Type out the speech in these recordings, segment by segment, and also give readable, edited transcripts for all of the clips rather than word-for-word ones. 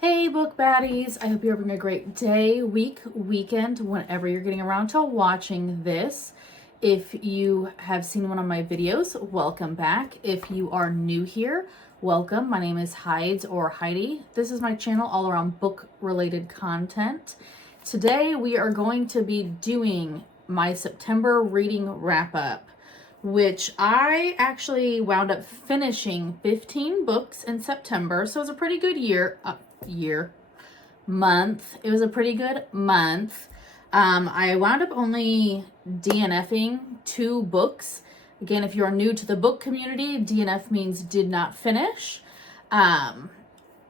Hey book baddies, I hope you're having a great day, week, weekend, whenever you're getting around to watching this. If you have seen one of my videos, welcome back. If you are new here, welcome. My name is Hides or Heidi. This is my channel all around book related content. Today we are going to be doing my September reading wrap up, which I actually wound up finishing 15 books in September. So it was a pretty good month. It was a pretty good month. I wound up only DNFing 2 books. Again, if you're new to the book community, DNF means did not finish. And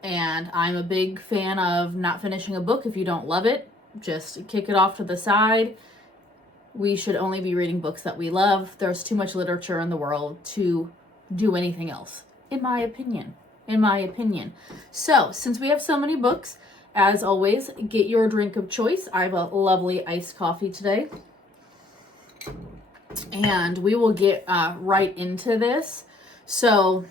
I'm a big fan of not finishing a book. If you don't love it, just kick it off to the side. We should only be reading books that we love. There's too much literature in the world to do anything else, in my opinion. So, since we have so many books, as always, get your drink of choice. I have a lovely iced coffee today. And we will get right into this. So,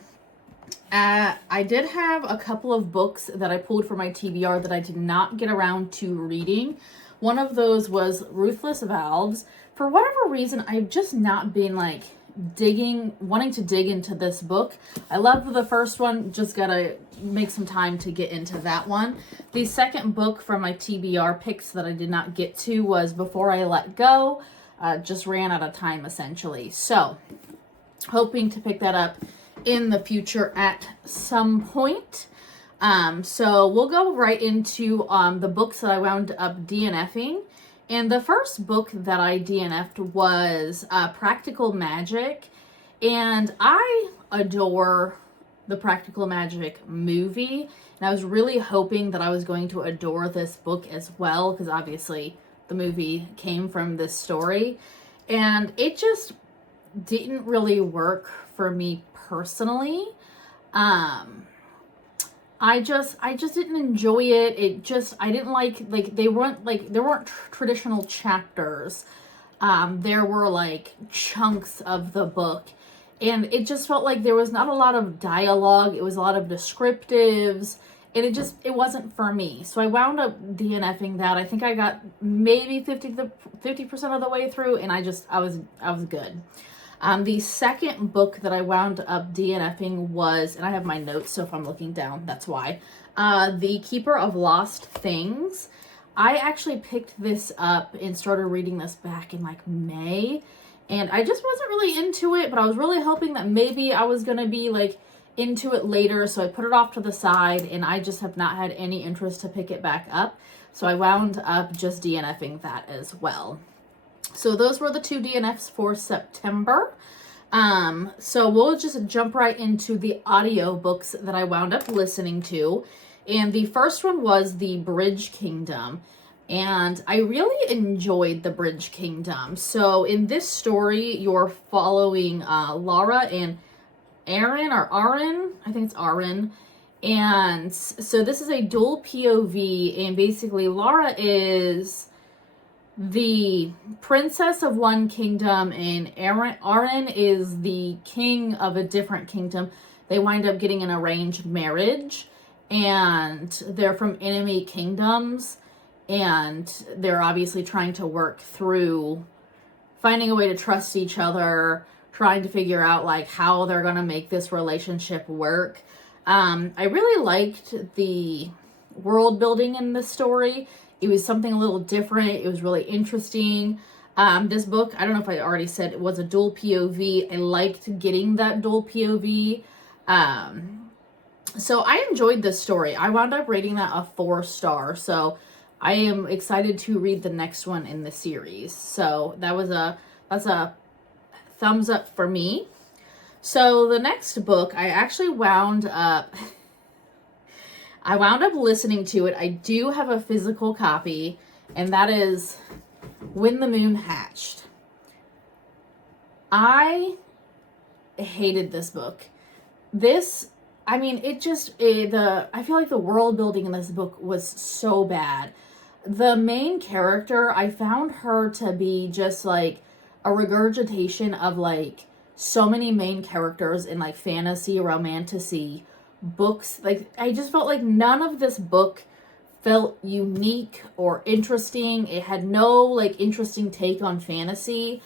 I did have a couple of books that I pulled from my TBR that I did not get around to reading. One of those was Ruthless Valves. For whatever reason, I've just not been wanting to dig into this book. I loved the first one, just gotta make some time to get into that one. The second book from my TBR picks that I did not get to was Before I Let Go. Just ran out of time essentially. So, hoping to pick that up in the future at some point. So we'll go right into the books that I wound up DNFing. And the first book that I DNF'd was Practical Magic. And I adore the Practical Magic movie. And I was really hoping that I was going to adore this book as well, because obviously the movie came from this story. And it just didn't really work for me personally. I just didn't enjoy it. I didn't like there weren't traditional chapters. There were chunks of the book, and it just felt like there was not a lot of dialogue. It was a lot of descriptives, and it wasn't for me. So I wound up DNFing that. I think I got maybe 50% of the way through, and I was good. The second book that I wound up DNFing was, and I have my notes, so if I'm looking down, that's why, The Keeper of Lost Things. I actually picked this up and started reading this back in May, and I just wasn't really into it, but I was really hoping that maybe I was going to be into it later, so I put it off to the side, and I just have not had any interest to pick it back up, so I wound up just DNFing that as well. So those were the 2 DNFs for September. So we'll just jump right into the audio books that I wound up listening to. And the first one was The Bridge Kingdom. And I really enjoyed The Bridge Kingdom. So in this story, you're following Laura and Aaron, I think it's Aaron. And so this is a dual POV, and basically Laura is the princess of one kingdom, and Aaron is the king of a different kingdom. They wind up getting an arranged marriage, and they're from enemy kingdoms, and they're obviously trying to work through finding a way to trust each other, trying to figure out how they're going to make this relationship work. I really liked the world building in this story. It was something a little different. It was really interesting. This book, I don't know if I already said, it was a dual POV. I liked getting that dual POV. So I enjoyed this story. I wound up rating that a 4-star. So I am excited to read the next one in the series. So that's a thumbs up for me. So the next book, I actually wound up listening to it. I do have a physical copy, and that is When the Moon Hatched. I hated this book. I feel like the world building in this book was so bad. The main character, I found her to be just a regurgitation of so many main characters in fantasy, romantasy books, like, I just felt like none of this book felt unique or interesting. It had no, like, interesting take on fantasy.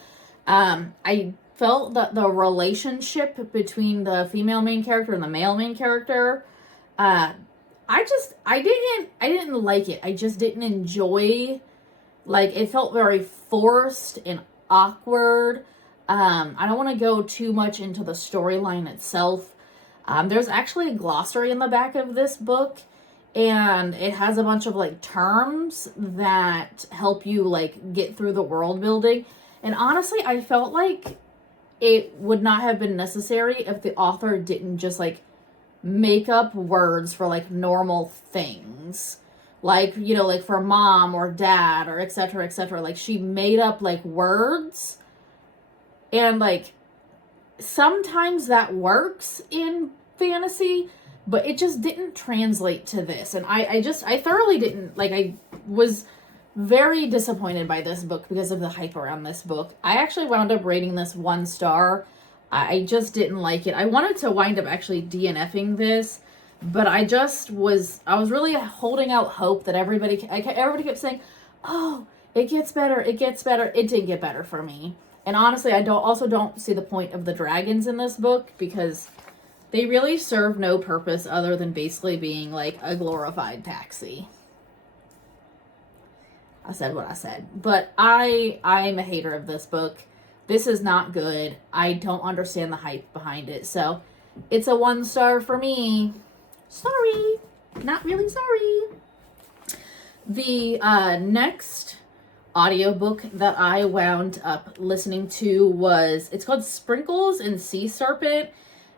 I felt that the relationship between the female main character and the male main character, I didn't like it. I just didn't enjoy, like, it felt very forced and awkward. I don't want to go too much into the storyline itself. There's actually a glossary in the back of this book, and it has a bunch of, like, terms that help you, like, get through the world building. And honestly, I felt like it would not have been necessary if the author didn't just, like, make up words for, like, normal things. Like, you know, like for mom or dad or etc., etc. Like, she made up, like, words. And, like, sometimes that works in fantasy, but it just didn't translate to this. And I thoroughly didn't, like, I was very disappointed by this book because of the hype around this book. I actually wound up rating this 1 star. I just didn't like it. I wanted to wind up actually DNFing this, but I was really holding out hope that everybody kept saying, oh, it gets better, it gets better. It didn't get better for me. And honestly, I don't see the point of the dragons in this book, because they really serve no purpose other than basically being like a glorified taxi. I said what I said. But I'm a hater of this book. This is not good. I don't understand the hype behind it. So it's a 1 star for me. Sorry. Not really sorry. The next audiobook that I wound up listening to it's called Sprinkles and Sea Serpent.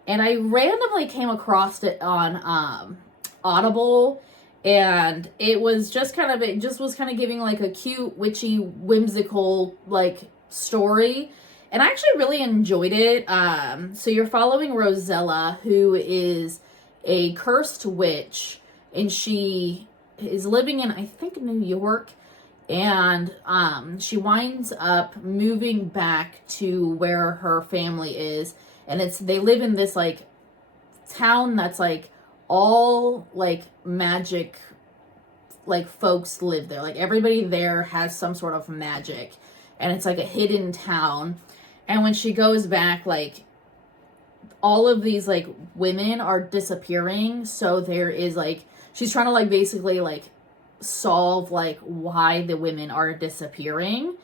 And I randomly came across it on Audible. And it was just kind of giving like a cute, witchy, whimsical, like, story. And I actually really enjoyed it. So you're following Rosella, who is a cursed witch, and she is living in, I think, New York. And she winds up moving back to where her family is. And they live in this, like, town that's, like, all, like, magic, like, folks live there. Like, everybody there has some sort of magic, and it's like a hidden town. And when she goes back, like, all of these, like, women are disappearing. So there is, like, she's trying to, like, basically, like, solve, like, why the women are disappearing.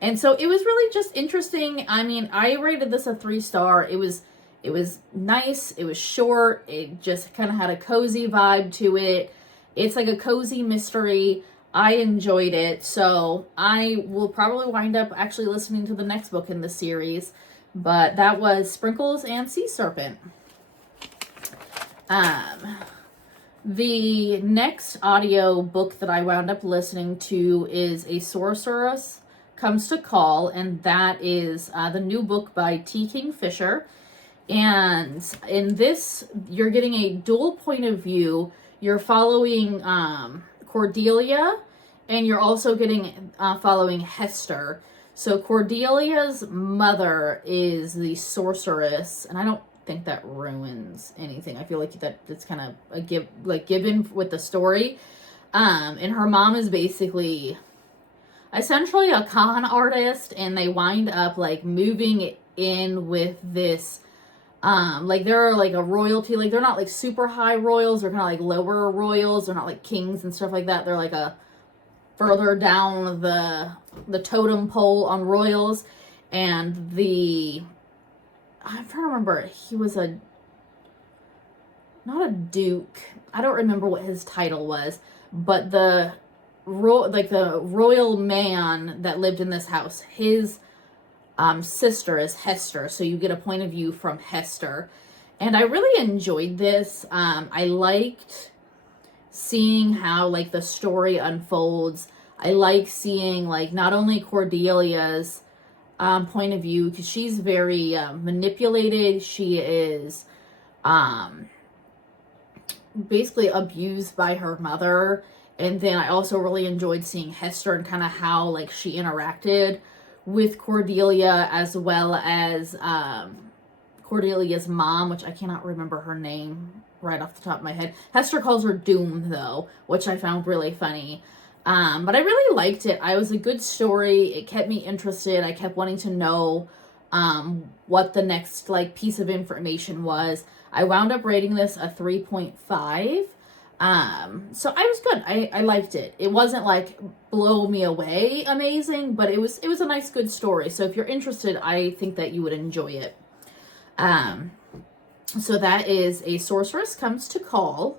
And so it was really just interesting. I mean, I rated this a 3 star. It was nice. It was short. It just kind of had a cozy vibe to it. It's like a cozy mystery. I enjoyed it. So I will probably wind up actually listening to the next book in the series. But that was Sprinkles and Sea Serpent. The next audio book that I wound up listening to is A Sorceress Comes to Call. And that is the new book by T. Kingfisher. And in this, you're getting a dual point of view. You're following Cordelia, and you're also getting following Hester. So Cordelia's mother is the sorceress, and I don't think that ruins anything. I feel like that's kind of a given with the story. And her mom is basically essentially a con artist, and they wind up, like, moving in with this. Like, they're like a royalty, like, they're not like super high royals, they're kind of like lower royals, they're not like kings and stuff like that, they're like a further down the totem pole on royals. And I'm trying to remember, he was not a duke, I don't remember what his title was, but the royal man that lived in this house, his sister is Hester, so you get a point of view from Hester. And I really enjoyed this. I liked seeing how, like, the story unfolds. I like seeing, like, not only Cordelia's point of view, because she's very manipulated. She is basically abused by her mother. And then I also really enjoyed seeing Hester and kind of how, like, she interacted with Cordelia, as well as Cordelia's mom, which I cannot remember her name right off the top of my head. Hester calls her Doom, though, which I found really funny. But I really liked it. It was a good story. It kept me interested. I kept wanting to know what the next like piece of information was. I wound up rating this a 3.5. So I was good. I liked it. It wasn't like blow me away amazing, but it was a nice good story. So if you're interested, I think that you would enjoy it. So that is A Sorceress Comes to Call.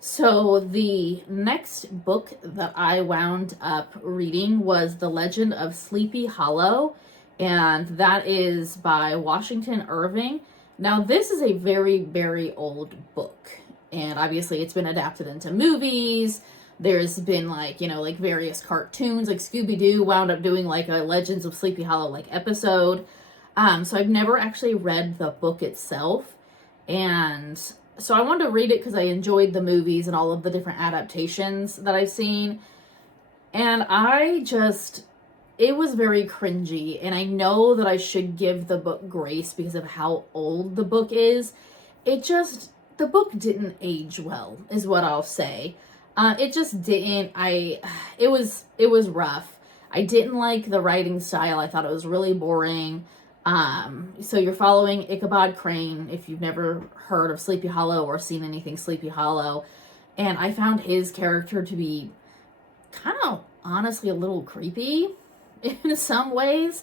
So the next book that I wound up reading was The Legend of Sleepy Hollow, and that is by Washington Irving. Now this is a very, very old book, and obviously it's been adapted into movies. There's been like, you know, like various cartoons, like Scooby-Doo wound up doing like a Legends of Sleepy Hollow like episode. So I've never actually read the book itself, and so I wanted to read it because I enjoyed the movies and all of the different adaptations that I've seen. And it was very cringy. And I know that I should give the book grace because of how old the book is. The book didn't age well, is what I'll say. It just didn't. It was rough. I didn't like the writing style. I thought it was really boring. So you're following Ichabod Crane, if you've never heard of Sleepy Hollow or seen anything Sleepy Hollow. And I found his character to be kind of honestly a little creepy in some ways.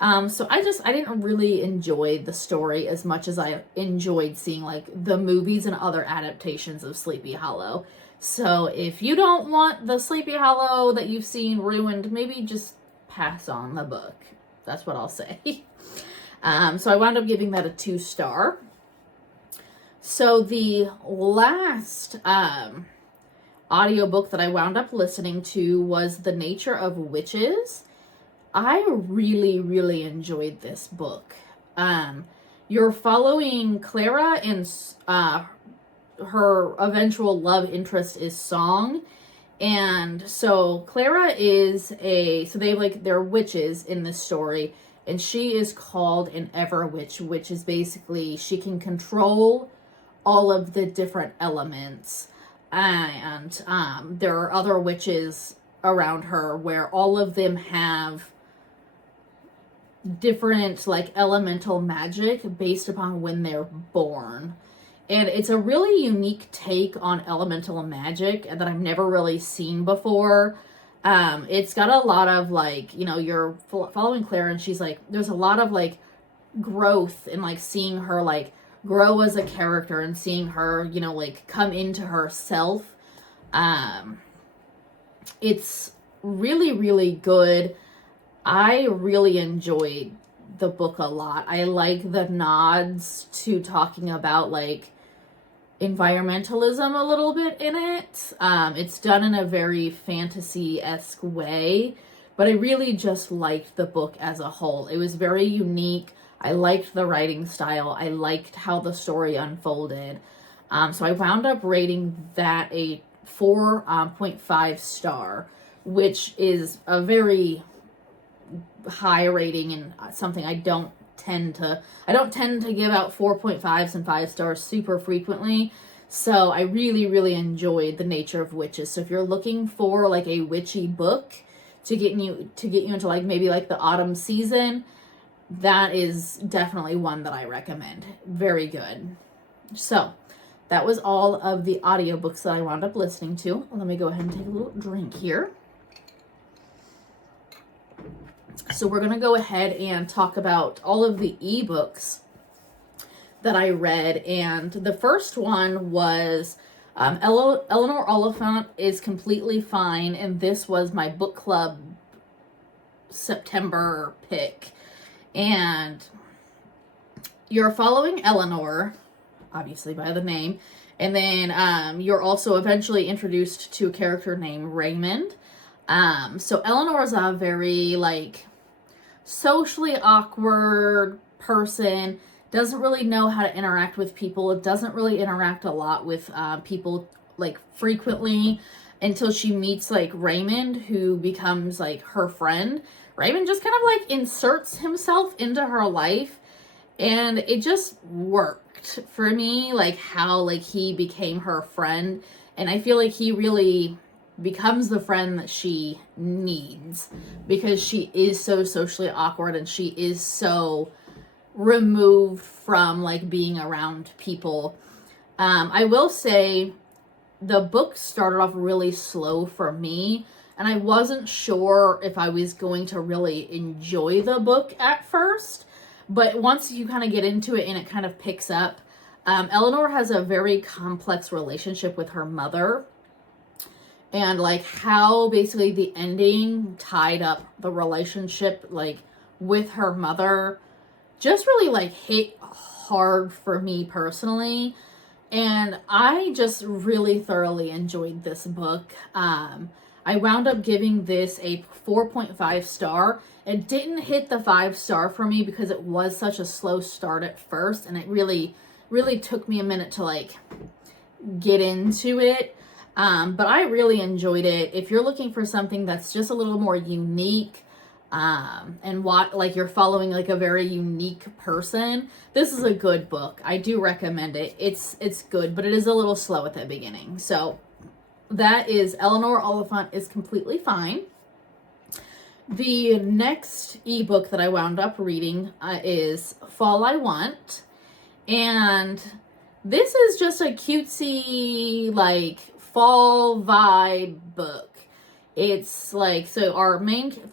So I didn't really enjoy the story as much as I enjoyed seeing like the movies and other adaptations of Sleepy Hollow. So if you don't want the Sleepy Hollow that you've seen ruined, maybe just pass on the book. That's what I'll say. So I wound up giving that a 2-star. So the last audiobook that I wound up listening to was The Nature of Witches. I really, really enjoyed this book. You're following Clara and her eventual love interest is Song. And so Clara they're witches in this story, and she is called an Everwitch, which is basically she can control all of the different elements. And there are other witches around her where all of them have different like elemental magic based upon when they're born. And it's a really unique take on elemental magic that I've never really seen before. It's got a lot of like, you know, you're following Claire and she's like, there's a lot of like growth and like seeing her like grow as a character and seeing her, you know, like come into herself. It's really, really good. I really enjoyed the book a lot. I like the nods to talking about like environmentalism a little bit in it. It's done in a very fantasy-esque way, but I really just liked the book as a whole. It was very unique. I liked the writing style. I liked how the story unfolded. So I wound up rating that a 4.5 star, which is a very high rating and something I don't tend to give out 4.5s and 5 stars super frequently. So I really, really enjoyed The Nature of Witches. So if you're looking for like a witchy book to get you into like maybe like the autumn season, that is definitely one that I recommend. Very good. So that was all of the audiobooks that I wound up listening to. Let me go ahead and take a little drink here. So we're going to go ahead and talk about all of the ebooks that I read. And the first one was Elanor Oliphant is Completely Fine. And this was my book club September pick. And you're following Elanor, obviously by the name. And then you're also eventually introduced to a character named Raymond. So Elanor is a very like socially awkward person, doesn't really know how to interact with people, doesn't really interact a lot with people like frequently until she meets like Raymond, who becomes like her friend. Raymond just kind of like inserts himself into her life, and it just worked. arc for me, like how like he became her friend, and I feel like he really becomes the friend that she needs because she is so socially awkward and she is so removed from like being around people. I will say the book started off really slow for me, and I wasn't sure if I was going to really enjoy the book at first, but once you kind of get into it and it kind of picks up, Elanor has a very complex relationship with her mother, and like how basically the ending tied up the relationship like with her mother just really like hit hard for me personally. And I just really thoroughly enjoyed this book. I wound up giving this a 4.5 star. It didn't hit the 5-star for me because it was such a slow start at first, and it really took me a minute to like get into it. But I really enjoyed it. If you're looking for something that's just a little more unique, and what like you're following like a very unique person, this is a good book. I do recommend it. It's good, but it is a little slow at the beginning. So that is Elanor Oliphant is Completely Fine. The next ebook that I wound up reading is Fall I Want, and this is just a cutesy like fall vibe book. It's like, so our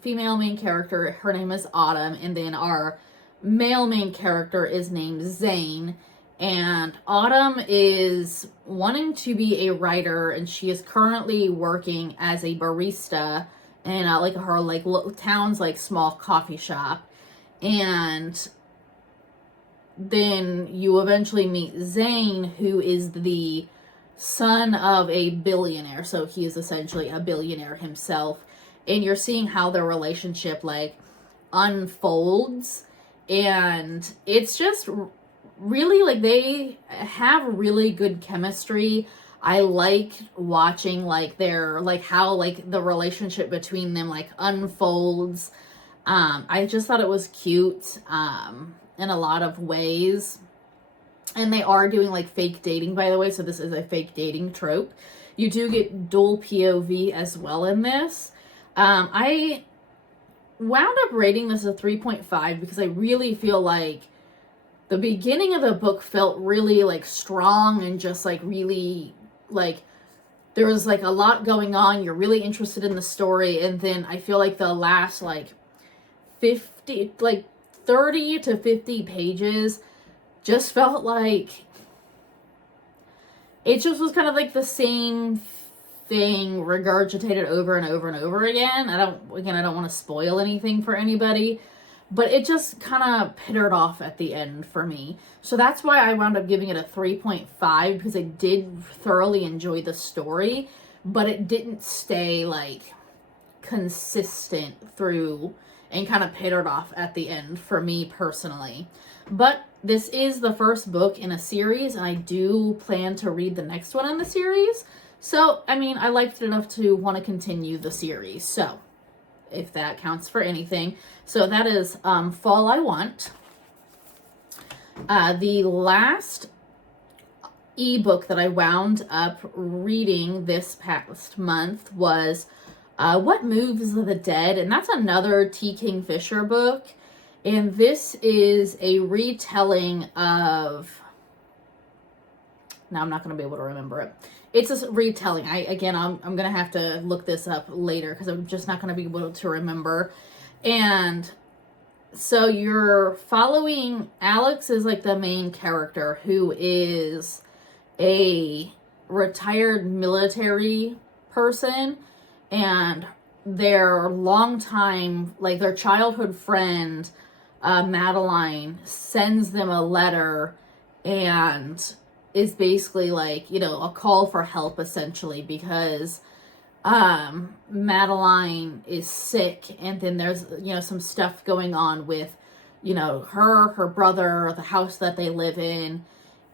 female main character, her name is Autumn, and then our male main character is named Zane. And Autumn is wanting to be a writer, and she is currently working as a barista in like her like town's like small coffee shop. And then you eventually meet Zane, who is the son of a billionaire, so he is essentially a billionaire himself, and you're seeing how their relationship like unfolds, and it's just really like they have really good chemistry. I like watching like their like how like the relationship between them like unfolds. I just thought it was cute in a lot of ways. And they are doing like fake dating, by the way, so this is a fake dating trope. You do get dual POV as well in this. I wound up rating this a 3.5 because I really feel like the beginning of the book felt really like strong and just like really like there was like a lot going on. You're really interested in the story, and then I feel like the last like 30 to 50 pages just felt like it just was kind of like the same thing regurgitated over and over and over again. I don't want to spoil anything for anybody, but it just kind of pittered off at the end for me. So that's why I wound up giving it a 3.5, because I did thoroughly enjoy the story, but it didn't stay like consistent through and kind of pittered off at the end for me personally. But this is the first book in a series, and I do plan to read the next one in the series. So, I mean, I liked it enough to want to continue the series. So, if that counts for anything. So, that is Fall I Want. The last ebook that I wound up reading this past month was What Moves the Dead, and that's another T. Kingfisher book. And this is a retelling of... Now I'm not going to be able to remember it. It's a retelling. I'm going to have to look this up later because I'm just not going to be able to remember. And so you're following... Alex is like the main character, who is a retired military person, and their longtime, like their childhood friend, Madeline, sends them a letter and is basically like, a call for help essentially, because Madeline is sick, and then there's, some stuff going on with, her brother, the house that they live in.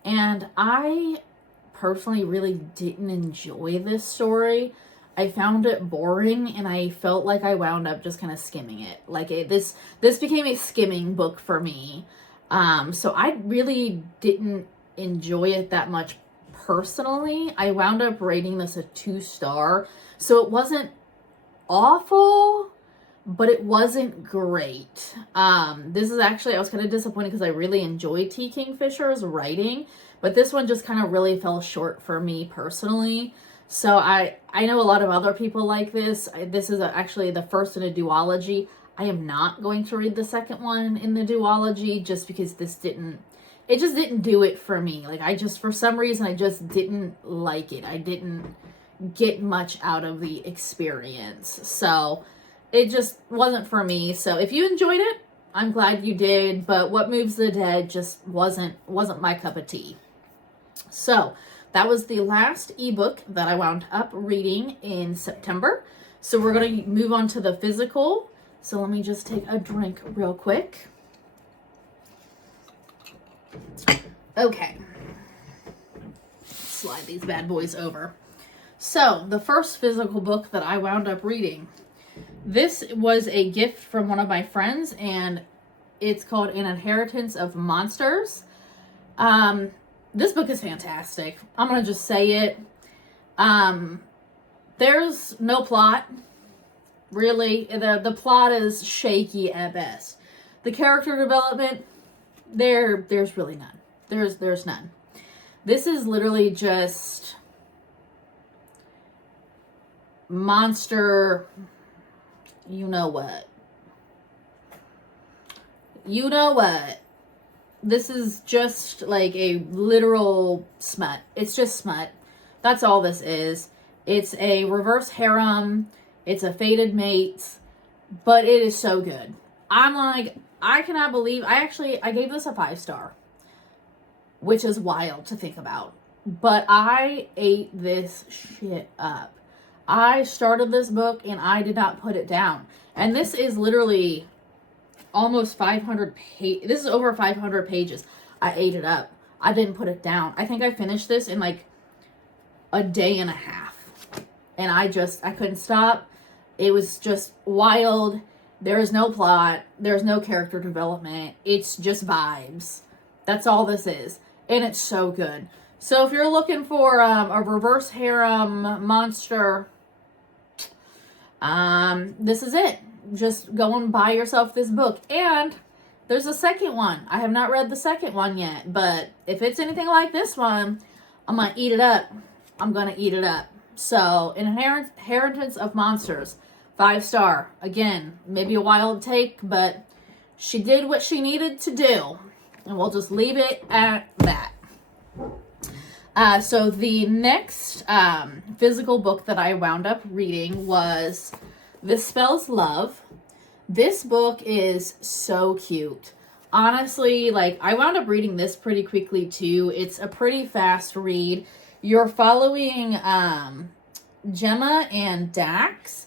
And I personally really didn't enjoy this story. I found it boring, and I felt like I wound up just kind of skimming it. Like this became a skimming book for me. So I really didn't enjoy it that much personally. I wound up rating this a 2-star. So it wasn't awful, but it wasn't great. This is actually, I was kind of disappointed because I really enjoyed T. Kingfisher's writing, but this one just kind of really fell short for me personally. So I know a lot of other people like this. This is actually the first in a duology. I am not going to read the second one in the duology just because it just didn't do it for me. Like, for some reason, I just didn't like it. I didn't get much out of the experience. So it just wasn't for me. So if you enjoyed it, I'm glad you did, but What Moves the Dead just wasn't my cup of tea. So that was the last ebook that I wound up reading in September. So we're going to move on to the physical. So let me just take a drink real quick. Okay. Slide these bad boys over. So the first physical book that I wound up reading, this was a gift from one of my friends, and it's called An Inheritance of Monsters. This book is fantastic. I'm going to just say it. There's no plot, really. The plot is shaky at best. The character development, there's really none. There's none. This is literally just monster, you know what. You know what. This is just like a literal smut. It's just smut. That's all this is. It's a reverse harem. It's a fated mate. But it is so good. I'm like, I cannot believe, I gave this a 5-star. Which is wild to think about. But I ate this shit up. I started this book and I did not put it down. And this is literally almost 500 pages. This is over 500 pages. I ate it up. I didn't put it down. I think I finished this in like a day and a half. And I couldn't stop. It was just wild. There is no plot. There's no character development. It's just vibes. That's all this is. And it's so good. So if you're looking for a reverse harem monster, this is it. Just go and buy yourself this book. And there's a second one. I have not read the second one yet, but if it's anything like this one, I'm going to eat it up. I'm going to eat it up. So, Inheritance of Monsters, 5-star. Again, maybe a wild take, but she did what she needed to do. And we'll just leave it at that. So the next physical book that I wound up reading was This Spells Love. This book is so cute. Honestly, like, I wound up reading this pretty quickly too. It's a pretty fast read. You're following Gemma and Dax.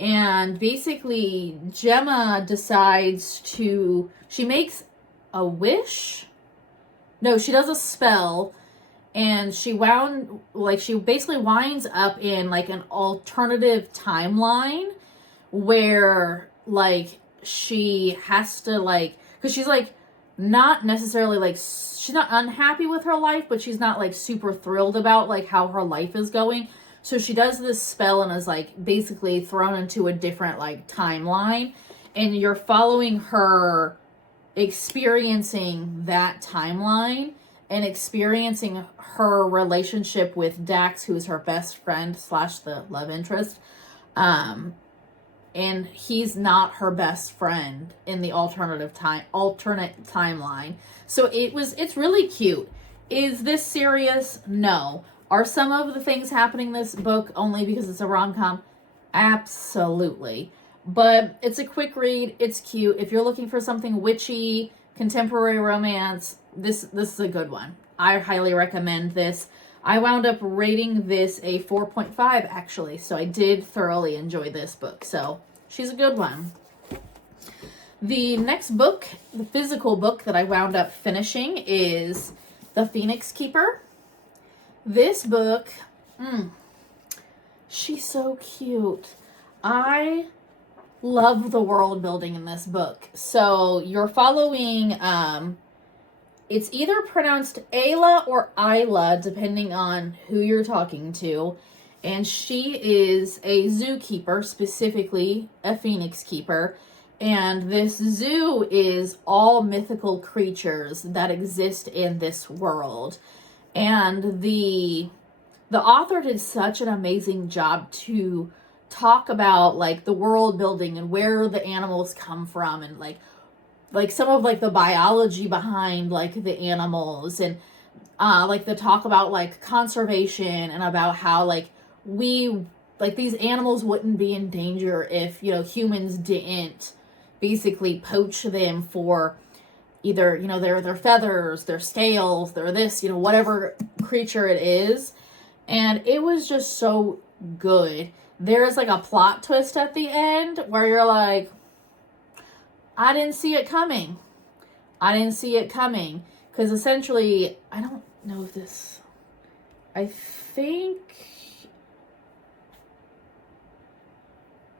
And basically, Gemma decides she makes a wish? No, she does a spell. And she basically winds up in like an alternative timeline where like she has to like, because she's like not necessarily like, she's not unhappy with her life, but she's not like super thrilled about like how her life is going. So she does this spell and is like basically thrown into a different like timeline, and you're following her experiencing that timeline and experiencing her relationship with Dax, who is her best friend / the love interest. And he's not her best friend in the alternate timeline. So it's really cute. Is this serious? No. Are some of the things happening in this book only because it's a rom-com? Absolutely. But it's a quick read. It's cute. If you're looking for something witchy, contemporary romance, this is a good one. I highly recommend this. I wound up rating this a 4.5 actually, so I did thoroughly enjoy this book. So she's a good one. The next book, the physical book that I wound up finishing, is The Phoenix Keeper. This book, she's so cute. I love the world building in this book. So you're following It's either pronounced Ayla or Isla, depending on who you're talking to. And she is a zookeeper, specifically a phoenix keeper. And this zoo is all mythical creatures that exist in this world. And the author did such an amazing job to talk about like the world building and where the animals come from, and like some of like the biology behind like the animals, and like the talk about like conservation, and about how like we like these animals wouldn't be in danger if, you know, humans didn't basically poach them for either, you know, their feathers, their scales, their this, you know, whatever creature it is. And it was just so good. There's like a plot twist at the end where you're like, I didn't see it coming. I didn't see it coming. Because essentially, I don't know if this, I think,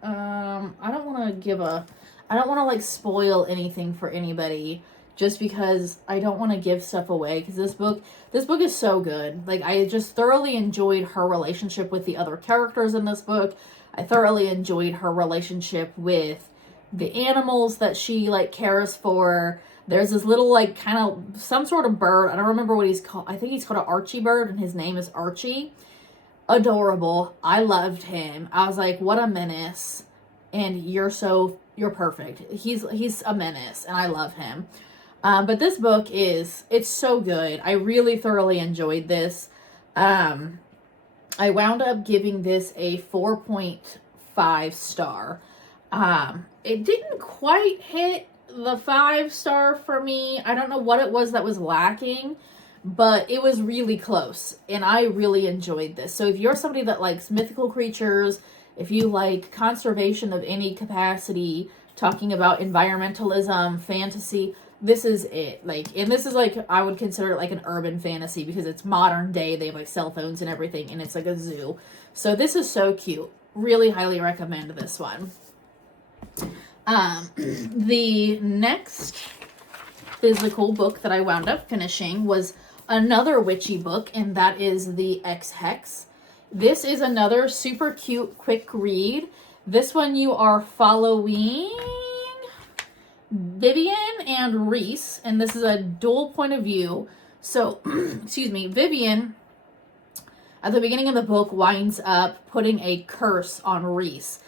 I don't want to like spoil anything for anybody, just because I don't want to give stuff away, because this book is so good. Like, I just thoroughly enjoyed her relationship with the other characters in this book. I thoroughly enjoyed her relationship with the animals that she like cares for. There's this little like kind of some sort of bird. I don't remember what he's called. I think he's called an Archie bird, and his name is Archie. Adorable. I loved him. I was like, what a menace. And you're perfect. He's a menace, and I love him. But this book it's so good. I really thoroughly enjoyed this. I wound up giving this a 4.5 star. It didn't quite hit the 5-star for me. I don't know what it was that was lacking, but it was really close, and I really enjoyed this. So if you're somebody that likes mythical creatures, if you like conservation of any capacity, talking about environmentalism, fantasy, this is it. Like, and this is like, I would consider it like an urban fantasy, because it's modern day. They have like cell phones and everything, and it's like a zoo. So this is so cute. Really highly recommend this one. The next physical book that I wound up finishing was another witchy book, and that is the Xhex. This is another super cute, quick read. This one you are following Vivian and Reese, and this is a dual point of view. So, excuse me, Vivian, at the beginning of the book, winds up putting a curse on Reese.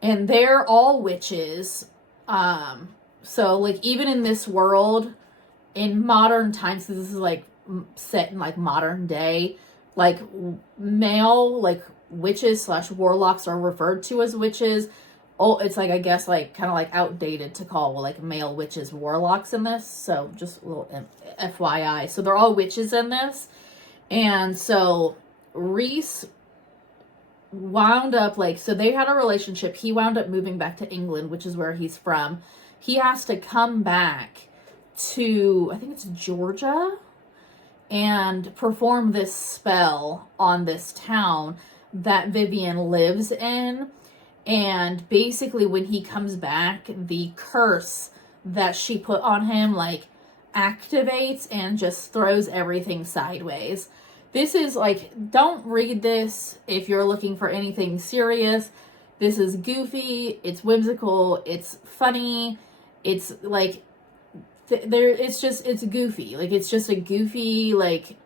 And they're all witches. So, like, even in this world, in modern times, because this is, like, set in, like, modern day, like, male, like, witches / warlocks are referred to as witches. Oh, it's, like, I guess, like, kind of, like, outdated to call, like, male witches warlocks in this. So, just a little FYI. So, they're all witches in this. And so, Reese wound up, like, so they had a relationship. He wound up moving back to England, which is where he's from. He has to come back to, I think it's Georgia, and perform this spell on this town that Vivian lives in. And basically when he comes back, the curse that she put on him, like, activates and just throws everything sideways. This is, like, don't read this if you're looking for anything serious. This is goofy, it's whimsical, it's funny, it's, like, it's goofy. Like, it's just a goofy, like,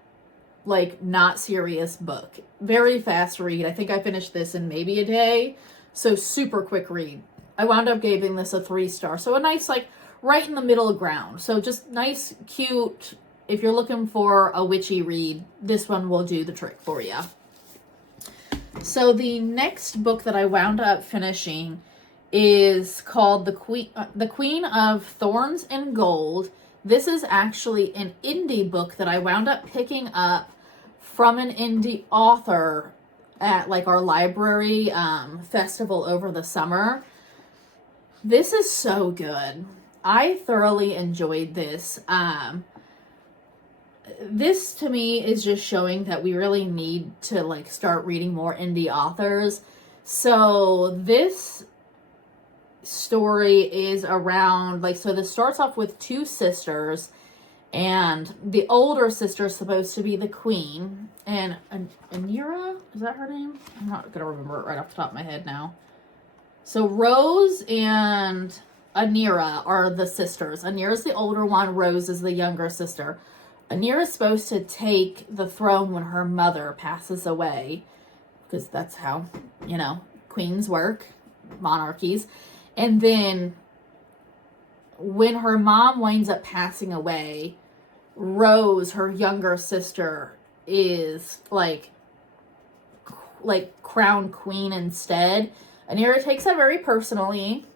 not serious book. Very fast read. I think I finished this in maybe a day. So, super quick read. I wound up giving this a 3-star. So, a nice, like, right in the middle ground. So, just nice, cute. If you're looking for a witchy read, this one will do the trick for you. So the next book that I wound up finishing is called The Queen of Thorns and Gold. This is actually an indie book that I wound up picking up from an indie author at, like, our library festival over the summer. This is so good. I thoroughly enjoyed this. This to me is just showing that we really need to, like, start reading more indie authors. So this story is around, like, so this starts off with 2 sisters, And the older sister is supposed to be the queen. And Anira, is that her name? I'm not going to remember it right off the top of my head now. So Rose and Anira are the sisters. Anira's the older one. Rose is the younger sister. Anira's supposed to take the throne when her mother passes away. Because that's how, queens work. Monarchies. And then when her mom winds up passing away, Rose, her younger sister, is like crowned queen instead. Anira takes that very personally,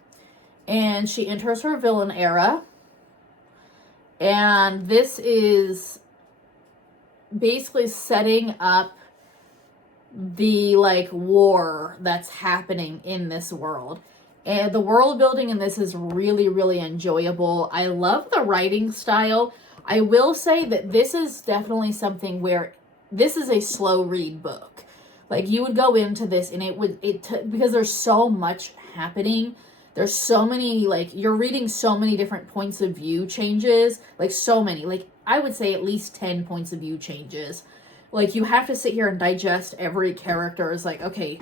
and she enters her villain era. And this is basically setting up the war that's happening in this world. And the world building in this is really, really enjoyable. I love the writing style. I will say that this is definitely something where this is a slow read book. You would go into this and because there's so much happening. There's so many, you're reading so many different points of view changes. So many. I would say at least 10 points of view changes. You have to sit here and digest every character. It's okay,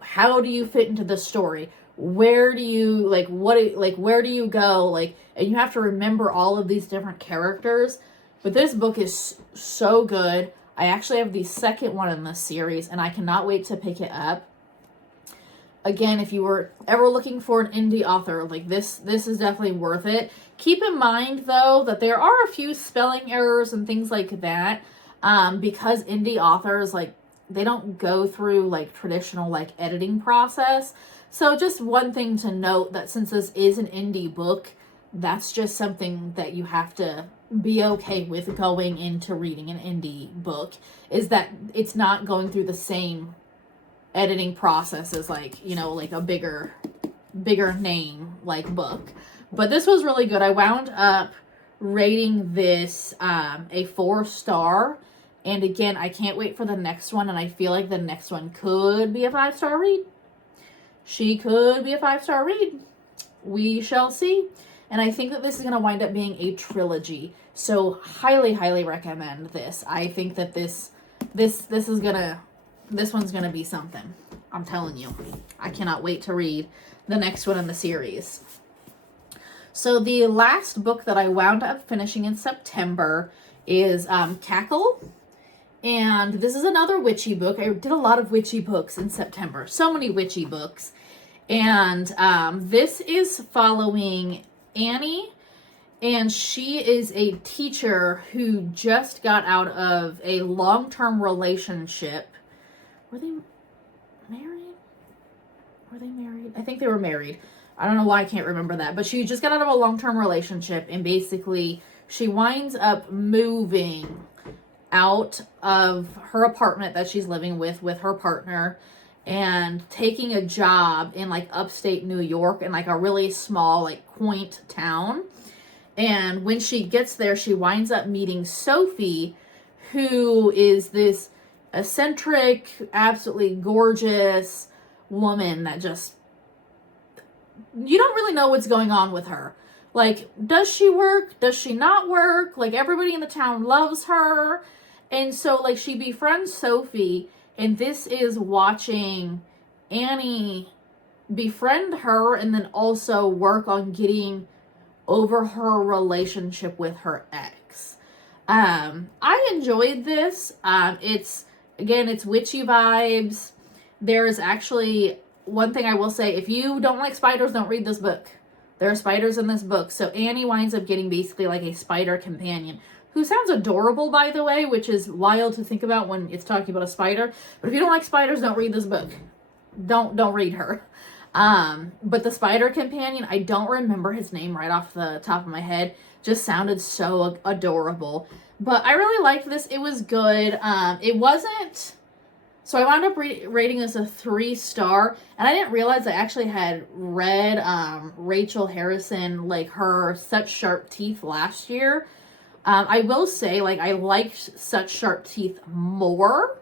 how do you fit into the story? Where do you, where do you go? And you have to remember all of these different characters. But this book is so good. I actually have the second one in this series, and I cannot wait to pick it up. Again, if you were ever looking for an indie author, this is definitely worth it. Keep in mind, though, that there are a few spelling errors and things like that, because indie authors, they don't go through, traditional, editing process. So just one thing to note, that since this is an indie book, that's just something that you have to be okay with going into reading an indie book, is that it's not going through the same editing process as a bigger name book. But this was really good. I wound up rating this a 4-star, and again, I can't wait for the next one, and I feel like the next one could be a 5-star read. She could be a 5-star read. We shall see. And I think that this is going to wind up being a trilogy. So highly, highly recommend this. I think that this one's going to be something. I'm telling you. I cannot wait to read the next one in the series. So the last book that I wound up finishing in September is Cackle. And this is another witchy book. I did a lot of witchy books in September. So many witchy books. And this is following Annie. And she is a teacher who just got out of a long-term relationship. Were they married? I think they were married. I don't know why I can't remember that. But she just got out of a long-term relationship. And basically, she winds up moving out of her apartment that she's living with her partner, and taking a job in upstate New York in a really small quaint town. And when she gets there, she winds up meeting Sophie, who is this eccentric, absolutely gorgeous woman that just, you don't really know what's going on with her. Does she work? Does she not work? Everybody in the town loves her. And so, she befriends Sophie, and this is watching Annie befriend her and then also work on getting over her relationship with her ex. I enjoyed this. It's witchy vibes. There's actually one thing I will say. If you don't like spiders, don't read this book. There are spiders in this book. So Annie winds up getting basically a spider companion, who sounds adorable, by the way, which is wild to think about when it's talking about a spider. But if you don't like spiders, don't read this book. Don't read her. But the spider companion, I don't remember his name right off the top of my head, just sounded so adorable. But I really liked this. It was good. It wasn't... So I wound up rating this a 3-star, and I didn't realize I actually had read Rachel Harrison, her Such Sharp Teeth last year. I will say, I liked Such Sharp Teeth more,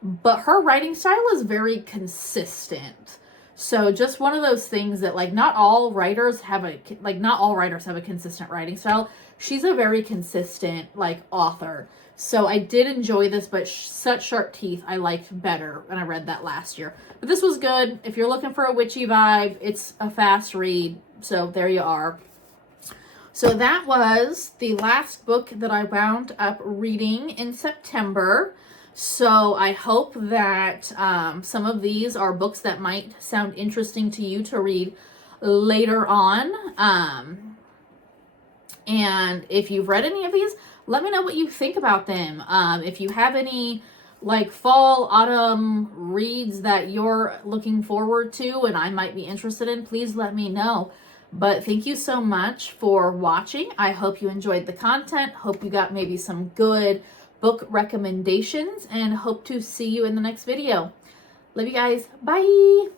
but her writing style is very consistent. So just one of those things that like not all writers have a consistent writing style. She's a very consistent like author. So I did enjoy this, but Such Sharp Teeth I liked better when I read that last year. But this was good. If you're looking for a witchy vibe, it's a fast read. So there you are. So that was the last book that I wound up reading in September. So I hope that some of these are books that might sound interesting to you to read later on. And if you've read any of these, let me know what you think about them. If you have any like fall, autumn reads that you're looking forward to and I might be interested in, please let me know. But thank you so much for watching. I hope you enjoyed the content. Hope you got maybe some good book recommendations and hope to see you in the next video. Love you guys. Bye.